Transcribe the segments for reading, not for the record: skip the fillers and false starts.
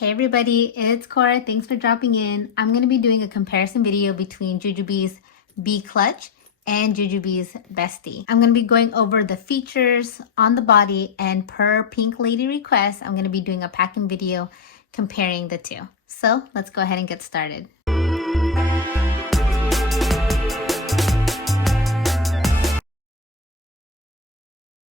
Hey everybody, it's Cora. Thanks for dropping in. I'm going to be doing a comparison video between Jujube's B.Clutch and Jujube's Bestie. I'm going to be going over the features on the body, and per Pink Lady request, I'm going to be doing a packing video comparing the two. So let's go ahead and get started.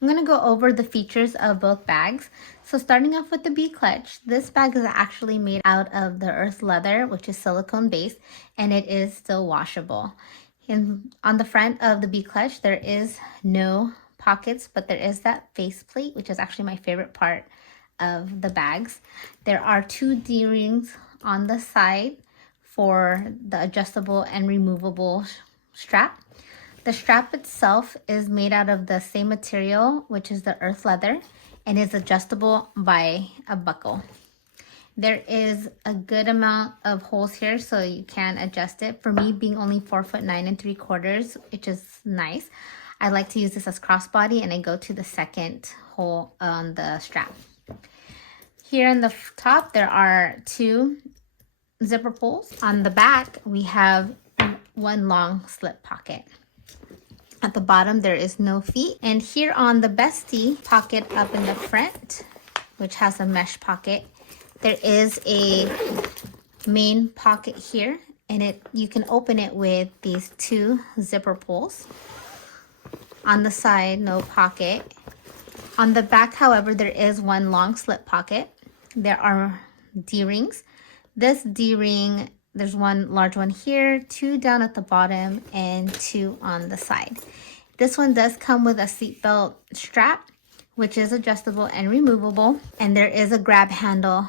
I'm going to go over the features of both bags. So starting off with the B.Clutch, this bag is actually made out of the earth leather, which is silicone based, and it is still washable. And on the front of the B.Clutch, there is no pockets, but there is that faceplate, which is actually my favorite part of the bags. There are two D-rings on the side for the adjustable and removable strap. The strap itself is made out of the same material, which is the earth leather, and is adjustable by a buckle. There is a good amount of holes here, so you can adjust it. For me, being only 4'9" 3/4", which is nice, I like to use this as crossbody, and I go to the second hole on the strap. Here on the top, there are two zipper pulls. On the back, we have one long slip pocket. At the bottom, there is no feet. And here on the Bestie pocket up in the front, which has a mesh pocket, there is a main pocket here, and you can open it with these two zipper pulls. On the side, no pocket. On the back, however, there is one long slip pocket. There are D-rings. This D-ring, there's one large one here, two down at the bottom, and two on the side. This one does come with a seatbelt strap, which is adjustable and removable, and there is a grab handle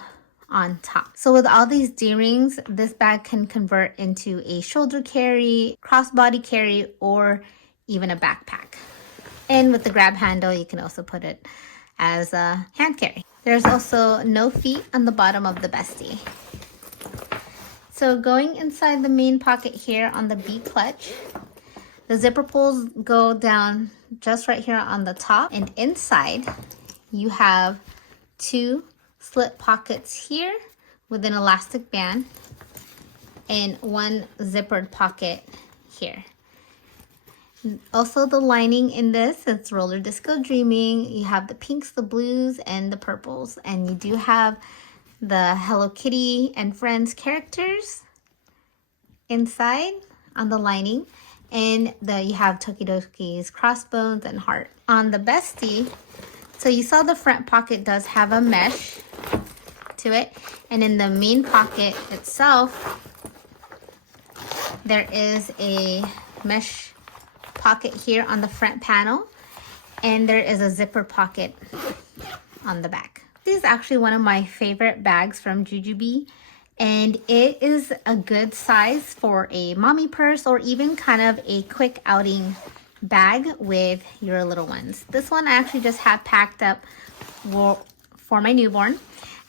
on top. So with all these D-rings, this bag can convert into a shoulder carry, crossbody carry, or even a backpack. And with the grab handle, you can also put it as a hand carry. There's also no feet on the bottom of the Bestie. So going inside the main pocket here on the B.Clutch, the zipper pulls go down just right here on the top, and inside you have two slip pockets here with an elastic band and one zippered pocket here. Also, the lining in this, it's Roller Disco Dreaming. You have the pinks, the blues, and the purples, and you do have the Hello Kitty and Friends characters inside on the lining, and you have Tokidoki's crossbones and heart. On the Bestie, so you saw the front pocket does have a mesh to it, and in the main pocket itself, there is a mesh pocket here on the front panel, and there is a zipper pocket on the back. This is actually one of my favorite bags from Jujube, and it is a good size for a mommy purse or even kind of a quick outing bag with your little ones. This one I actually just have packed up for my newborn.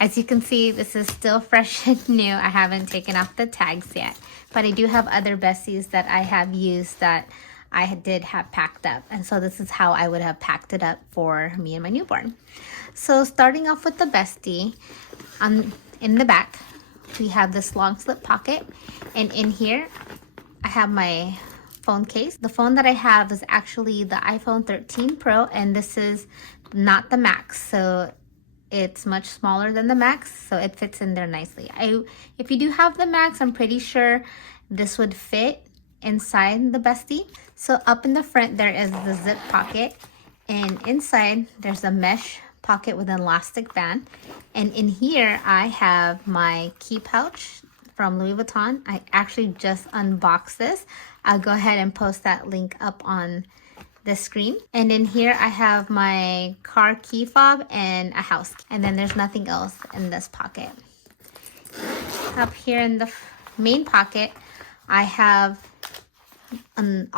As you can see, this is still fresh and new. I haven't taken off the tags yet, but I do have other Besties that I have used that I did have packed up, and so this is how I would have packed it up for me and my newborn. So starting off with the Bestie, in the back, we have this long slip pocket, and in here, I have my phone case. The phone that I have is actually the iPhone 13 Pro, and this is not the Max, so it's much smaller than the Max, so it fits in there nicely. If you do have the Max, I'm pretty sure this would fit inside the Bestie. So up in the front, there is the zip pocket, and inside there's a mesh pocket with an elastic band, and in here I have my key pouch from Louis Vuitton. I actually just unboxed this. I'll go ahead and post that link up on the screen. And in here I have my car key fob and a house key, and then there's nothing else in this pocket. Up here in the main pocket, I have an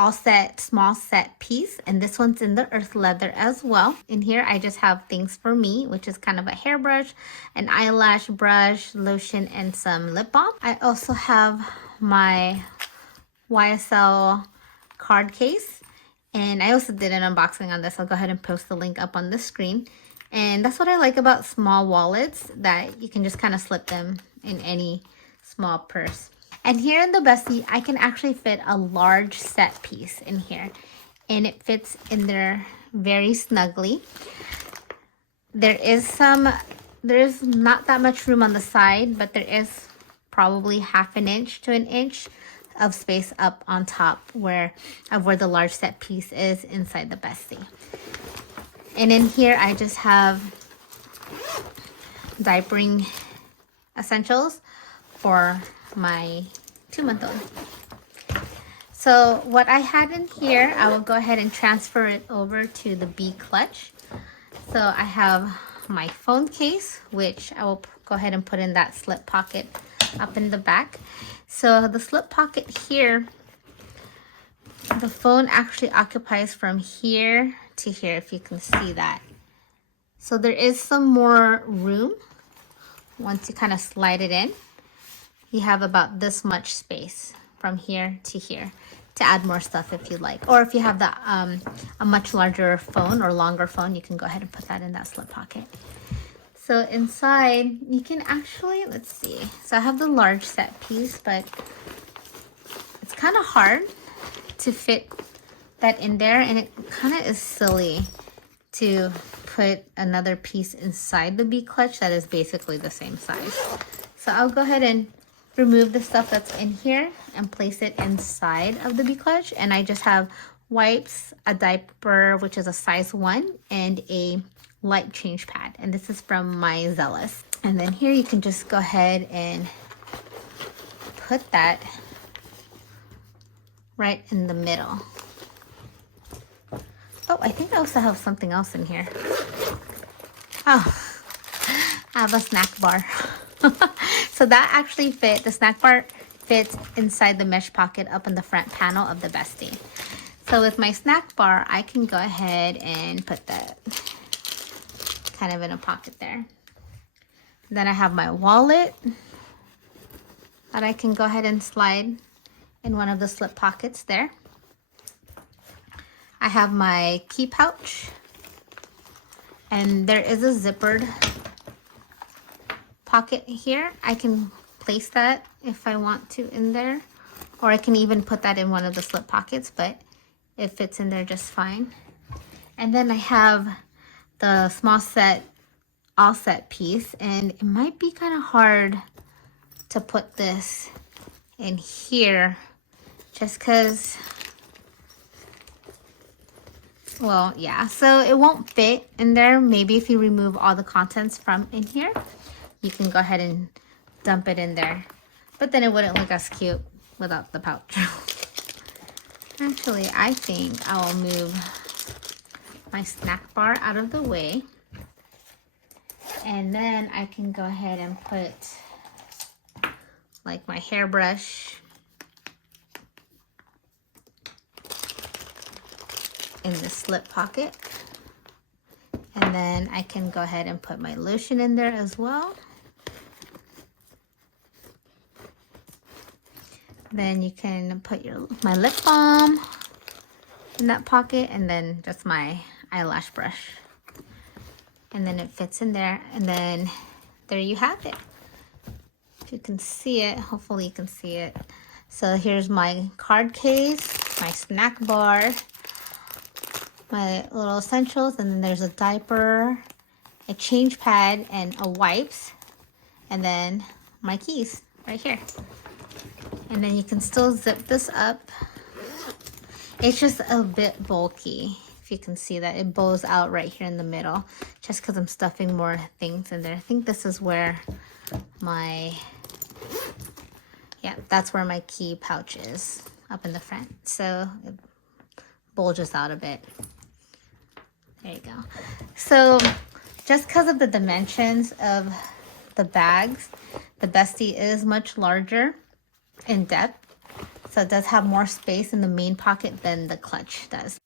small set piece, and this one's in the earth leather as well. In here I just have things for me, which is kind of a hairbrush, an eyelash brush, lotion, and some lip balm. I also have my YSL card case, and I also did an unboxing on this. I'll go ahead and post the link up on the screen. And that's what I like about small wallets, that you can just kind of slip them in any small purse. And here in the Bestie, I can actually fit a large set piece in here, and it fits in there very snugly. There is not that much room on the side, but there is probably half an inch to an inch of space up on top where the large set piece is inside the Bestie. And in here, I just have diapering essentials for my 2-month-old. So what I had in here, I will go ahead and transfer it over to the B.Clutch. So I have my phone case, which I will go ahead and put in that slip pocket up in the back. So the slip pocket here, the phone actually occupies from here to here, if you can see that. So there is some more room. Once you kind of slide it in, you have about this much space from here to here to add more stuff if you like. Or if you have a much larger phone or longer phone, you can go ahead and put that in that slip pocket. So inside, you can actually, let's see. So I have the large set piece, but it's kind of hard to fit that in there, and it kind of is silly to put another piece inside the B.Clutch that is basically the same size. So I'll go ahead and remove the stuff that's in here and place it inside of the B.Clutch. And I just have wipes, a diaper, which is a size 1, and a light change pad. And this is from my Zealous. And then here you can just go ahead and put that right in the middle. Oh, I think I also have something else in here. Oh, I have a snack bar. So that actually the snack bar fits inside the mesh pocket up in the front panel of the Bestie. So with my snack bar, I can go ahead and put that kind of in a pocket there. Then I have my wallet that I can go ahead and slide in one of the slip pockets there. I have my key pouch, and there is a zippered pocket here. I can place that if I want to in there, or I can even put that in one of the slip pockets, but it fits in there just fine. And then I have the small set, all set piece, and it might be kind of hard to put this in here just because, well, yeah, so it won't fit in there. Maybe if you remove all the contents from in here, you can go ahead and dump it in there, but then it wouldn't look as cute without the pouch. Actually, I think I'll move my snack bar out of the way, and then I can go ahead and put like my hairbrush in the slip pocket, and then I can go ahead and put my lotion in there as well. Then you can put my lip balm in that pocket, and then just my eyelash brush, and then it fits in there, and then there you have it. If you can see it, hopefully you can see it. So here's my card case, my snack bar, my little essentials, and then there's a diaper, a change pad, and a wipes, and then my keys right here. And then you can still zip this up. It's just a bit bulky. If you can see that, it bows out right here in the middle, just because I'm stuffing more things in there. I think this is where my, yeah, that's where my key pouch is, up in the front. So it bulges out a bit. There you go. So just because of the dimensions of the bags, the Bestie is much larger in depth. So it does have more space in the main pocket than the Clutch does.